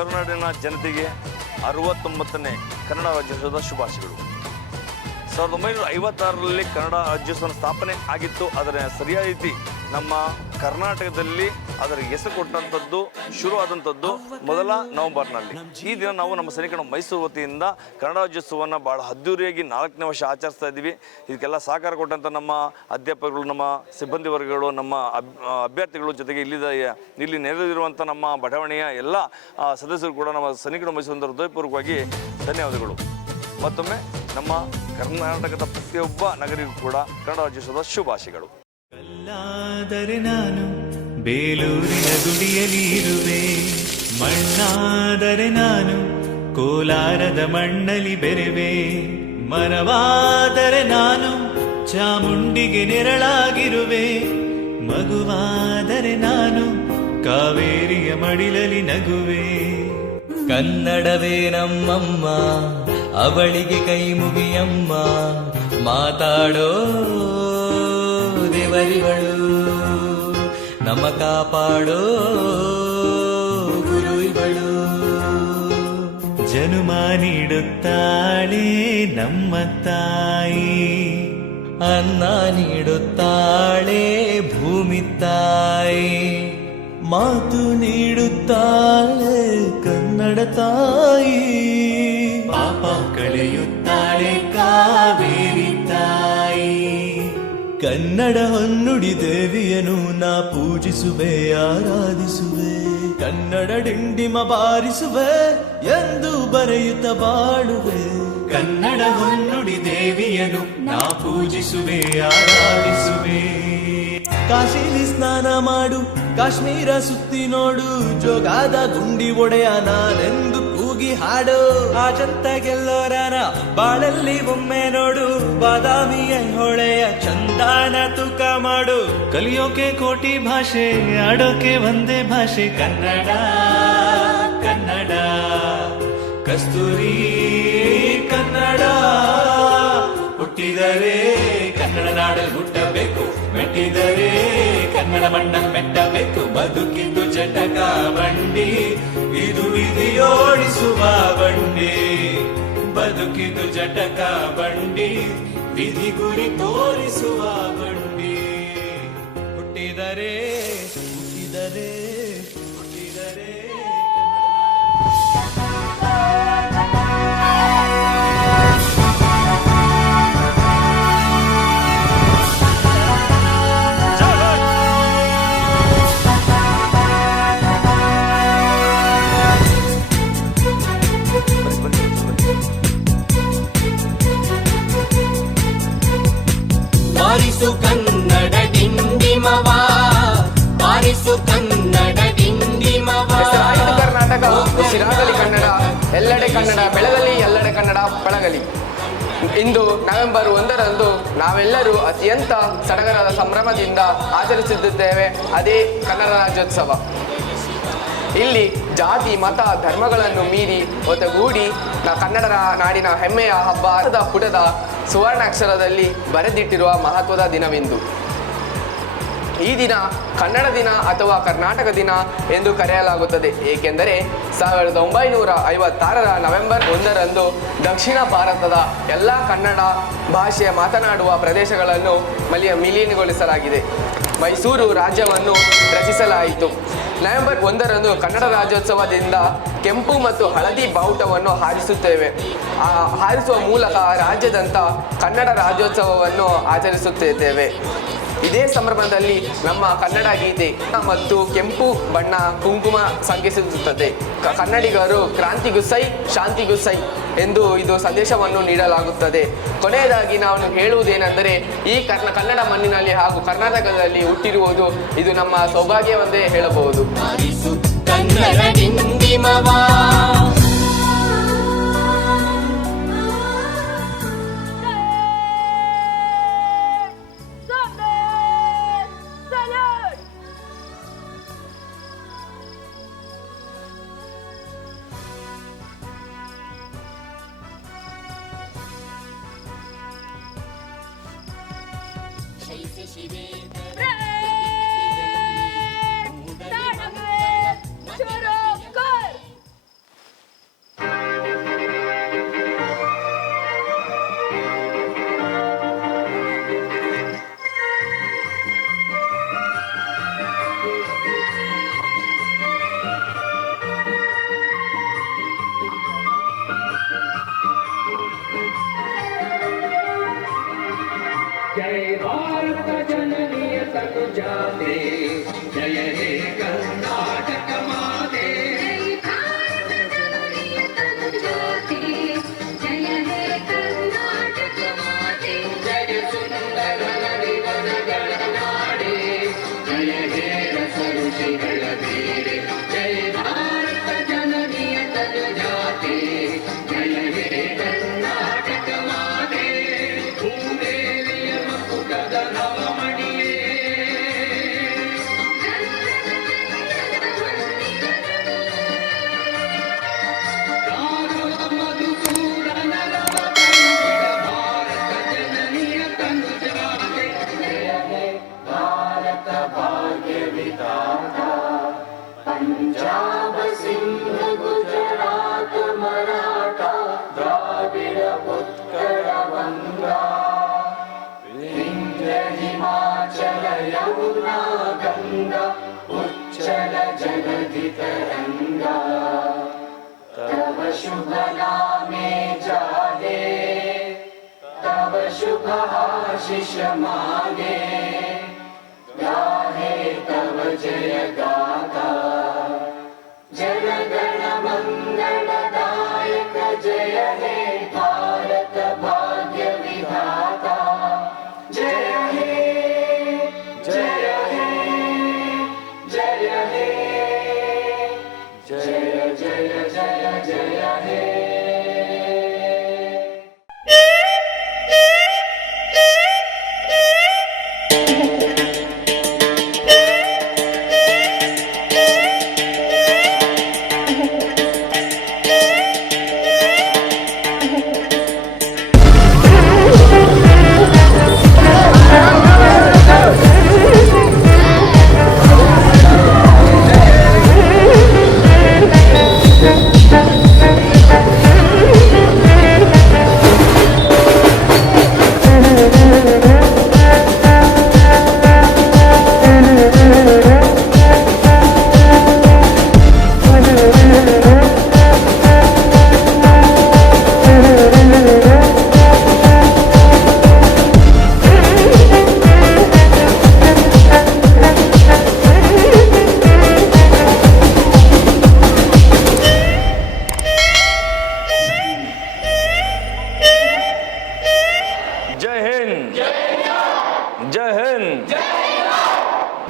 ಕರುನಾಡಿನ ಜನತೆಗೆ 69ನೇ ಕನ್ನಡ ರಾಜ್ಯೋತ್ಸವದ ಶುಭಾಶಯಗಳು. 1956ರಲ್ಲಿ ಕನ್ನಡ ರಾಜ್ಯೋತ್ಸವ ಸ್ಥಾಪನೆ ಆಗಿತ್ತು. ಅದರ ಸರಿಯಾದ ರೀತಿ ನಮ್ಮ ಕರ್ನಾಟಕದಲ್ಲಿ ಅದರ ಹೆಸರು ಕೊಟ್ಟಂಥದ್ದು ಶುರು ಆದಂಥದ್ದು ಮೊದಲ ನವೆಂಬರ್ನಲ್ಲಿ. ಈ ದಿನ ನಾವು ನಮ್ಮ ಸೈನಿಕರ ಮೈಸೂರು ವತಿಯಿಂದ ಕನ್ನಡ ರಾಜ್ಯೋತ್ಸವವನ್ನು ಭಾಳ ಅದ್ದೂರಿಯಾಗಿ 4ನೇ ವರ್ಷ ಆಚರಿಸ್ತಾ ಇದ್ದೀವಿ. ಇದಕ್ಕೆಲ್ಲ ಸಹಕಾರ ಕೊಟ್ಟಂಥ ನಮ್ಮ ಅಧ್ಯಾಪಕರು, ನಮ್ಮ ಸಿಬ್ಬಂದಿ ವರ್ಗಗಳು, ನಮ್ಮ ಅಭ್ಯರ್ಥಿಗಳು, ಜೊತೆಗೆ ಇಲ್ಲಿ ನೆರೆದಿರುವಂಥ ನಮ್ಮ ಬಡಾವಣೆಯ ಎಲ್ಲ ಸದಸ್ಯರು ಕೂಡ ನಮ್ಮ ಸೈನಿಕರ ಮೈಸೂರಿಂದ ಹೃದಯಪೂರ್ವಕವಾಗಿ ಧನ್ಯವಾದಗಳು. ಮತ್ತೊಮ್ಮೆ ನಮ್ಮ ಕರ್ನಾಟಕದ ಪ್ರತಿಯೊಬ್ಬ ನಾಗರಿಕರು ಕೂಡ ಕನ್ನಡ ರಾಜ್ಯೋತ್ಸವದ ಶುಭಾಶಯಗಳು. ಕಲ್ಲಾದರೆ ನಾನು ಬೇಲೂರಿನ ಗುಡಿಯಲ್ಲಿ ಇರುವೆ, ಮಣ್ಣಾದರೆ ನಾನು ಕೋಲಾರದ ಮಣ್ಣಲ್ಲಿ ಬೆರೆವೆ, ಮರವಾದರೆ ನಾನು ಚಾಮುಂಡಿಗೆ ನೆರಳಾಗಿರುವೆ, ಮಗುವಾದರೆ ನಾನು ಕಾವೇರಿಯ ಮಡಿಲಲ್ಲಿ ನಗುವೆ. ಕನ್ನಡವೇ ನಮ್ಮಮ್ಮ, ಅವಳಿಗೆ ಕೈ ಮುಗಿಯಮ್ಮ, ಮಾತಾಡೋ ದೇವರಿಗಳು, ನಮ್ಮ ಕಾಪಾಡೋ ಗುರು ಇವಳು. ಜನುಮ ನೀಡುತ್ತಾಳೆ ನಮ್ಮ ತಾಯಿ, ಅನ್ನ ನೀಡುತ್ತಾಳೆ ಭೂಮಿ ತಾಯಿ, ಮಾತು ನೀಡುತ್ತಾಳೆ ಕನ್ನಡ ತಾಯಿ, ಪಾಪ ಕಳೆಯುತ್ತಾಳೆ ಕಾವೇರಿ ತಾಯಿ. ಕನ್ನಡ ಹೊನ್ನುಡಿ ದೇವಿಯನು ನಾ ಪೂಜಿಸುವೆ, ಆರಾಧಿಸುವೆ, ಕನ್ನಡ ಡಿಂಡಿಮ ಬಾರಿಸುವೆ ಎಂದು ಬರೆಯುತ್ತ ಬಾಳುವೆ. ಕನ್ನಡ ಹೊನ್ನುಡಿ ದೇವಿಯನು ನಾ ಪೂಜಿಸುವೆ, ಆರಾಧಿಸುವೆ. ಕಾಶಿಲಿ ಸ್ನಾನ ಮಾಡು, ಕಾಶ್ಮೀರ ಸುತ್ತಿ ನೋಡು, ಜೋಗಾದ ಗುಂಡಿ ಒಡೆಯ ನಾನೆಂದು ಕೂಗಿ ಹಾಡು. ಆಜಂತ ಗೆಲ್ಲೋರನ ಬಾಳಲ್ಲಿ ಒಮ್ಮೆ ನೋಡು, ಬಾದಾಮಿಯ ಹೊಳೆಯ ಚಂದಾನ ತೂಕ ಮಾಡು. ಕಲಿಯೋಕೆ ಕೋಟಿ ಭಾಷೆ, ಆಡೋಕೆ ಒಂದೇ ಭಾಷೆ ಕನ್ನಡ. ಕನ್ನಡ ಕಸ್ತೂರಿ ಕನ್ನಡ, ಹುಟ್ಟಿದರೆ ಕನ್ನಡ ನಾಡಲ್ಲಿ ಹುಟ್ಟಬೇಕು, ಮೆಟ್ಟಿದರೆ ಕನ್ನಡ ಮಣ್ಣ ಮೆಟ್ಟಬೇಕು. ಬದುಕಿದ್ದು ಜಟಕ ಬಂಡಿ, ಇದು ವಿಧಿಯೋಡಿಸುವ ಬಂಡಿ, ಬದುಕಿದ್ದು ಜಟಕ ಬಂಡಿ, ವಿಧಿ ಗುರಿ ತೋರಿಸುವ ಬಂಡಿ. ಹುಟ್ಟಿದರೆ ಹುಟ್ಟಿದರೆ ಹುಟ್ಟಿದರೆ ಬಾರಿಸು ಕನ್ನಡ ಡಿಂಡಿಮವ, ಬಾರಿಸು ಕನ್ನಡ ಡಿಂಡಿಮವ. ಹೆಸರಾಯಿತು ಕರ್ನಾಟಕ, ಉಸಿರಾಗಲಿ ಕನ್ನಡ, ಎಲ್ಲೆಡೆ ಕನ್ನಡ ಬೆಳಗಲಿ, ಎಲ್ಲೆಡೆ ಕನ್ನಡ ಬೆಳಗಲಿ. ಇಂದು ನವೆಂಬರ್ 1ರಂದು ನಾವೆಲ್ಲರೂ ಅತ್ಯಂತ ಸಡಗರದ ಸಂಭ್ರಮದಿಂದ ಆಚರಿಸುತ್ತಿದ್ದೇವೆ ಅದೇ ಕನ್ನಡ ರಾಜ್ಯೋತ್ಸವ. ಇಲ್ಲಿ ಜಾತಿ ಮತ ಧರ್ಮಗಳನ್ನು ಮೀರಿ ಒತ್ತಗೂಡಿ ಕನ್ನಡ ನಾಡಿನ ಹೆಮ್ಮೆಯ ಹಬ್ಬ ಪುಟದ ಸುವರ್ಣಾಕ್ಷರದಲ್ಲಿ ಬರೆದಿಟ್ಟಿರುವ ಮಹತ್ವದ ದಿನವಿಂದು. ಈ ದಿನ ಕನ್ನಡ ದಿನ ಅಥವಾ ಕರ್ನಾಟಕ ದಿನ ಎಂದು ಕರೆಯಲಾಗುತ್ತದೆ. ಏಕೆಂದರೆ 1956ರ ನವೆಂಬರ್ 1ರಂದು ದಕ್ಷಿಣ ಭಾರತದ ಎಲ್ಲ ಕನ್ನಡ ಭಾಷೆಯ ಮಾತನಾಡುವ ಪ್ರದೇಶಗಳನ್ನು ವಿಲೀನಗೊಳಿಸಲಾಗಿದೆ. ಮೈಸೂರು ರಾಜ್ಯವನ್ನು ರಚಿಸಲಾಯಿತು. ನವೆಂಬರ್ 1ರಂದು ಕನ್ನಡ ರಾಜ್ಯೋತ್ಸವದಿಂದ ಕೆಂಪು ಮತ್ತು ಹಳದಿ ಬಾವುಟವನ್ನು ಹಾರಿಸುತ್ತೇವೆ. ಹಾರಿಸುವ ಮೂಲಕ ರಾಜ್ಯದಂತ ಕನ್ನಡ ರಾಜ್ಯೋತ್ಸವವನ್ನು ಆಚರಿಸುತ್ತಿದ್ದೇವೆ. ಇದೇ ಸಂದರ್ಭದಲ್ಲಿ ನಮ್ಮ ಕನ್ನಡ ಗೀತೆ ಮತ್ತು ಕೆಂಪು ಬಣ್ಣ ಕುಂಕುಮ ಸಂಕೇತಿಸುತ್ತದೆ. ಕನ್ನಡಿಗರು ಕ್ರಾಂತಿಗೂ ಸೈ ಶಾಂತಿಗೂ ಸೈ ಎಂದು ಇದು ಸಂದೇಶವನ್ನು ನೀಡಲಾಗುತ್ತದೆ. ಕೊನೆಯದಾಗಿ ನಾನು ಹೇಳುವುದೇನೆಂದರೆ, ಈ ಕನ್ನಡ ಮಣ್ಣಿನಲ್ಲಿ ಹಾಗೂ ಕರ್ನಾಟಕದಲ್ಲಿ ಹುಟ್ಟಿರುವುದು ಇದು ನಮ್ಮ ಸೌಭಾಗ್ಯವೆಂದೇ ಹೇಳಬಹುದು. पंजाब सिंध गुजरात मराठा द्राविड उत्कल बंगा विंध्य हिमाचल यमुना गंगा उच्चल जगति तरंगा तव शुभ नामे जागे तव शुभ आशीष मागे गाहे तव जय गाथा जन गण मंगलदायक जय हे भारत भाग्य विधाता जय हे जय हे जय हे जय जय जय जय हे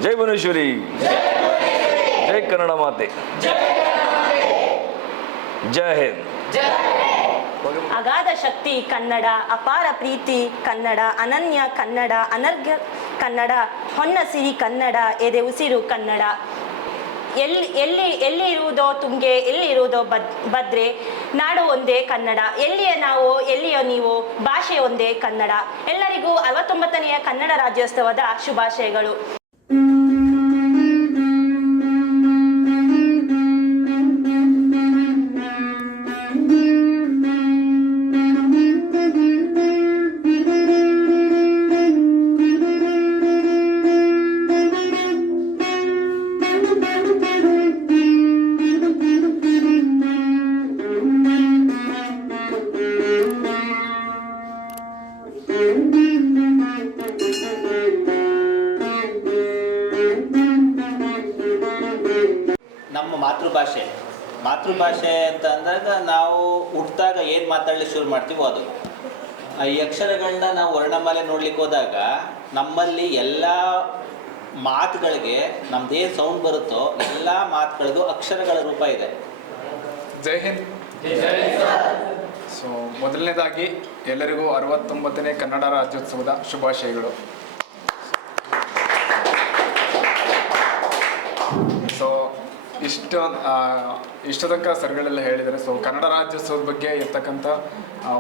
जय भुवनेश्वरी जय कन्नಡ माते जय हिंद ಅಗಾಧ ಶಕ್ತಿ ಕನ್ನಡ, ಅಪಾರ ಪ್ರೀತಿ ಕನ್ನಡ, ಅನನ್ಯ ಕನ್ನಡ, ಅನರ್ಘ್ಯ ಕನ್ನಡ, ಹೊನ್ನ ಸಿರಿ ಕನ್ನಡ, ಎದೆ ಉಸಿರು ಕನ್ನಡ. ಎಲ್ಲಿ ಇರುವುದೋ ತುಂಗೆ, ಎಲ್ಲಿ ಇರುವುದೋ ಭದ್ರೆ, ನಾಡು ಒಂದೇ ಕನ್ನಡ. ಎಲ್ಲಿಯ ನಾವು, ಎಲ್ಲಿಯ ನೀವು, ಭಾಷೆ ಒಂದೇ ಕನ್ನಡ. ಎಲ್ಲರಿಗೂ 69ನೆಯ ಕನ್ನಡ ರಾಜ್ಯೋತ್ಸವದ ಶುಭಾಶಯಗಳು. ನಮ್ಮ ಮಾತೃಭಾಷೆ ಅಂತ ಅಂದಾಗ ನಾವು ಹುಟ್ಟಿದಾಗ ಏನು ಮಾತಾಡ್ಲಿಕ್ಕೆ ಶುರು ಮಾಡ್ತೀವೋ ಅದು. ಈ ಅಕ್ಷರಗಳನ್ನ ನಾವು ವರ್ಣಮಾಲೆ ನೋಡ್ಲಿಕ್ಕೆ ಹೋದಾಗ ನಮ್ಮಲ್ಲಿ ಎಲ್ಲ ಮಾತುಗಳಿಗೆ ನಮ್ದೇನು ಸೌಂಡ್ ಬರುತ್ತೋ ಎಲ್ಲ ಮಾತುಗಳಿಗೂ ಅಕ್ಷರಗಳ ರೂಪ ಇದೆ. ಜೈ ಹಿಂದ್. ಸೊ ಮೊದಲನೇದಾಗಿ ಎಲ್ಲರಿಗೂ 69ನೇ ಕನ್ನಡ ರಾಜ್ಯೋತ್ಸವದ ಶುಭಾಶಯಗಳು. ಸೊ ಇಷ್ಟು ತನಕ ಸರ್ಗಳೆಲ್ಲ ಹೇಳಿದ್ದಾರೆ. ಸೊ ಕನ್ನಡ ರಾಜ್ಯೋತ್ಸವದ ಬಗ್ಗೆ ಇರ್ತಕ್ಕಂಥ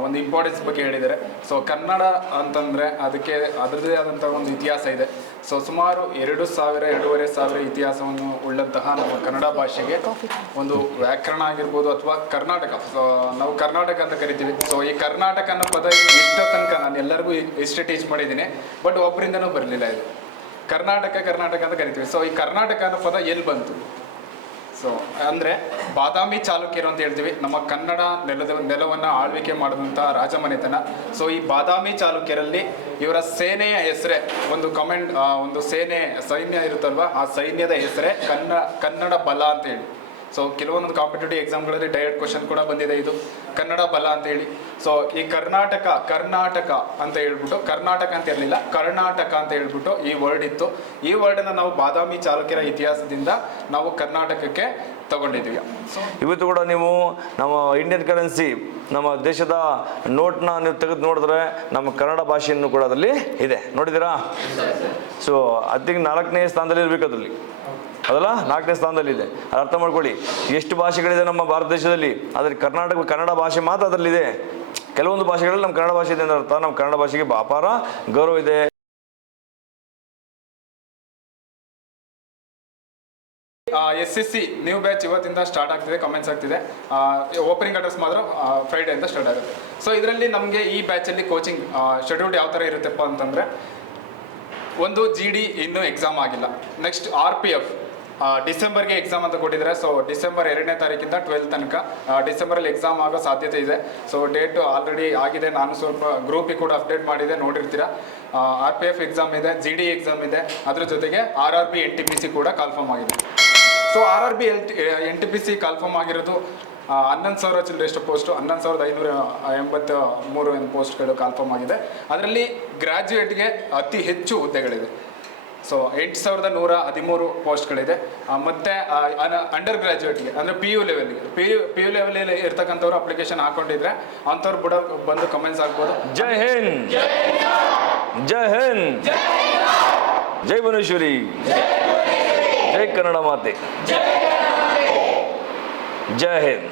ಒಂದು ಇಂಪಾರ್ಟೆನ್ಸ್ ಬಗ್ಗೆ ಹೇಳಿದ್ದಾರೆ. ಸೊ ಕನ್ನಡ ಅಂತಂದರೆ ಅದಕ್ಕೆ ಅದರದ್ದೇ ಆದಂಥ ಒಂದು ಇತಿಹಾಸ ಇದೆ. ಸೊ ಸುಮಾರು 2,000-2,500 ಇತಿಹಾಸವನ್ನು ಉಳ್ಳಂತಹ ನಮ್ಮ ಕನ್ನಡ ಭಾಷೆಗೆ ಒಂದು ವ್ಯಾಕರಣ ಆಗಿರ್ಬೋದು ಅಥವಾ ಕರ್ನಾಟಕ. ಸೊ ನಾವು ಕರ್ನಾಟಕ ಅಂತ ಕರಿತೀವಿ. ಸೊ ಈ ಕರ್ನಾಟಕ ಅನ್ನೋ ಪದ ಇಷ್ಟ ತನಕ ನಾನು ಎಲ್ಲರಿಗೂ ಇಷ್ಟೇ ಟೀಚ್ ಮಾಡಿದ್ದೀನಿ, ಬಟ್ ಒಬ್ಬರಿಂದನೂ ಬರಲಿಲ್ಲ. ಇದು ಕರ್ನಾಟಕ ಅಂತ ಕರಿತೀವಿ. ಸೊ ಈ ಕರ್ನಾಟಕ ಅನ್ನೋ ಪದ ಎಲ್ಲಿ ಬಂತು? ಸೊ ಅಂದರೆ ಬಾದಾಮಿ ಚಾಲುಕ್ಯರು ಅಂತ ಹೇಳ್ತೀವಿ. ನಮ್ಮ ಕನ್ನಡ ನೆಲವನ್ನು ಆಳ್ವಿಕೆ ಮಾಡಿದಂಥ ರಾಜಮನೆತನ. ಸೊ ಈ ಬಾದಾಮಿ ಚಾಲುಕ್ಯರಲ್ಲಿ ಇವರ ಸೇನೆಯ ಹೆಸರೇ ಒಂದು ಸೈನ್ಯ ಇರುತ್ತಲ್ವ, ಆ ಸೈನ್ಯದ ಹೆಸರೇ ಕನ್ನಡ ಬಲ ಅಂತ ಹೇಳಿ. ಸೊ ಕೆಲವೊಂದು ಕಾಂಪಿಟೇಟಿವ್ ಎಕ್ಸಾಮ್ಗಳಲ್ಲಿ ಡೈರೆಕ್ಟ್ ಕ್ವಶನ್ ಕೂಡ ಬಂದಿದೆ, ಇದು ಕನ್ನಡ ಬಲ ಅಂತ ಹೇಳಿ. ಸೊ ಈ ಕರ್ನಾಟಕ ಅಂತ ಹೇಳ್ಬಿಟ್ಟು, ಕರ್ನಾಟಕ ಅಂತ ಇರಲಿಲ್ಲ, ಕರ್ನಾಟಕ ಅಂತ ಹೇಳ್ಬಿಟ್ಟು ಈ ವರ್ಡ್ ಇತ್ತು. ಈ ವರ್ಡನ್ನು ನಾವು ಬಾದಾಮಿ ಚಾಲುಕ್ಯರ ಇತಿಹಾಸದಿಂದ ನಾವು ಕರ್ನಾಟಕಕ್ಕೆ ತಗೊಂಡಿದ್ವಿ. ಇವತ್ತು ಕೂಡ ನೀವು ನಮ್ಮ ಇಂಡಿಯನ್ ಕರೆನ್ಸಿ, ನಮ್ಮ ದೇಶದ ನೋಟ್ನ ನೀವು ತೆಗೆದು ನೋಡಿದ್ರೆ ನಮ್ಮ ಕನ್ನಡ ಭಾಷೆಯನ್ನು ಕೂಡ ಅದರಲ್ಲಿ ಇದೆ, ನೋಡಿದ್ದೀರಾ? ಸೊ ಅದಕ್ಕೆ 4ನೇ ಸ್ಥಾನದಲ್ಲಿ ಇರಬೇಕು ಅದರಲ್ಲಿ, ಅದಲ್ಲ 4ನೇ ಸ್ಥಾನದಲ್ಲಿದೆ. ಅದು ಅರ್ಥ ಮಾಡ್ಕೊಳ್ಳಿ. ಎಷ್ಟು ಭಾಷೆಗಳಿದೆ ನಮ್ಮ ಭಾರತ ದೇಶದಲ್ಲಿ, ಆದರೆ ಕನ್ನಡ ಭಾಷೆ ಮಾತ್ರ ಅದರಲ್ಲಿದೆ. ಕೆಲವೊಂದು ಭಾಷೆಗಳಲ್ಲಿ ನಮ್ಮ ಕನ್ನಡ ಭಾಷೆ ಇದೆ ಅಂದ್ರೆ ಅರ್ಥ ನಮ್ಮ ಕನ್ನಡ ಭಾಷೆಗೆ ಅಪಾರ ಗೌರವ ಇದೆ. SSC ನ್ಯೂ ಬ್ಯಾಚ್ ಇವತ್ತಿಂದ ಸ್ಟಾರ್ಟ್ ಆಗ್ತಿದೆ, ಕಮೆಂಟ್ಸ್ ಆಗ್ತಿದೆ. ಓಪನಿಂಗ್ ಅಡ್ರೆಸ್ ಮಾತ್ರ ಫ್ರೈಡೆಯಿಂದ ಸ್ಟಾರ್ಟ್ ಆಗುತ್ತೆ. ಸೊ ಇದರಲ್ಲಿ ನಮಗೆ ಈ ಬ್ಯಾಚಲ್ಲಿ ಕೋಚಿಂಗ್ ಶೆಡ್ಯೂಲ್ಡ್ ಯಾವ ಥರ ಇರುತ್ತಪ್ಪ ಅಂತಂದರೆ, ಒಂದು GD ಇನ್ನೂ ಎಕ್ಸಾಮ್ ಆಗಿಲ್ಲ. ನೆಕ್ಸ್ಟ್ RPF ಡಿಸೆಂಬರ್ಗೆ ಎಕ್ಸಾಮ್ ಅಂತ ಕೊಟ್ಟಿದ್ದಾರೆ. ಸೊ ಡಿಸೆಂಬರ್ 2ನೇ ತಾರೀಕಿಂದ 12 ತನಕ ಡಿಸೆಂಬರಲ್ಲಿ ಎಕ್ಸಾಮ್ ಆಗೋ ಸಾಧ್ಯತೆ ಇದೆ. ಸೊ ಡೇಟ್ ಆಲ್ರೆಡಿ ಆಗಿದೆ, ನಾನು ಸ್ವಲ್ಪ ಗ್ರೂಪಿಗೆ ಕೂಡ ಅಪ್ಡೇಟ್ ಮಾಡಿದೆ, ನೋಡಿರ್ತೀರ. RPF ಎಕ್ಸಾಮ್ ಇದೆ, GD ಎಕ್ಸಾಮ್ ಇದೆ, ಅದ್ರ ಜೊತೆಗೆ RRB NTPC ಕೂಡ ಕಾಲ್ಫಾರ್ಮ್ ಆಗಿದೆ. ಸೊ RRB NTPC ಕಾಲ್ಫಾರ್ಮ್ ಆಗಿರೋದು 11,000 ಚಿಲ್ಲರೆಷ್ಟು ಪೋಸ್ಟು, 11,583 ಪೋಸ್ಟ್ಗಳು ಕಾಲ್ಫಾರ್ಮ್ ಆಗಿದೆ. ಅದರಲ್ಲಿ ಗ್ರ್ಯಾಜುಯೇಟ್ಗೆ ಅತಿ ಹೆಚ್ಚು ಹುದ್ದೆಗಳಿದೆ. ಸೊ 8,113 ಪೋಸ್ಟ್ಗಳಿದೆ. ಮತ್ತು ಅಂಡರ್ ಗ್ರ್ಯಾಜುಯೇಟ್ಗೆ ಅಂದರೆ PU ಲೆವೆಲ್ಗೆ PU ಲೆವೆಲಲ್ಲಿ ಇರ್ತಕ್ಕಂಥವ್ರು ಅಪ್ಲಿಕೇಶನ್ ಹಾಕೊಂಡಿದ್ರೆ ಅಂಥವ್ರು ಬಂದು ಕಮೆಂಟ್ಸ್ ಹಾಕ್ಬೋದು. ಜೈ ಹಿಂದ್, ಜೈ ಹಿಂದ್, ಜೈ ಭುವನೇಶ್ವರಿ, ಜೈ ಕನ್ನಡ ಮಾತೆ, ಜೈ ಹಿಂದ್.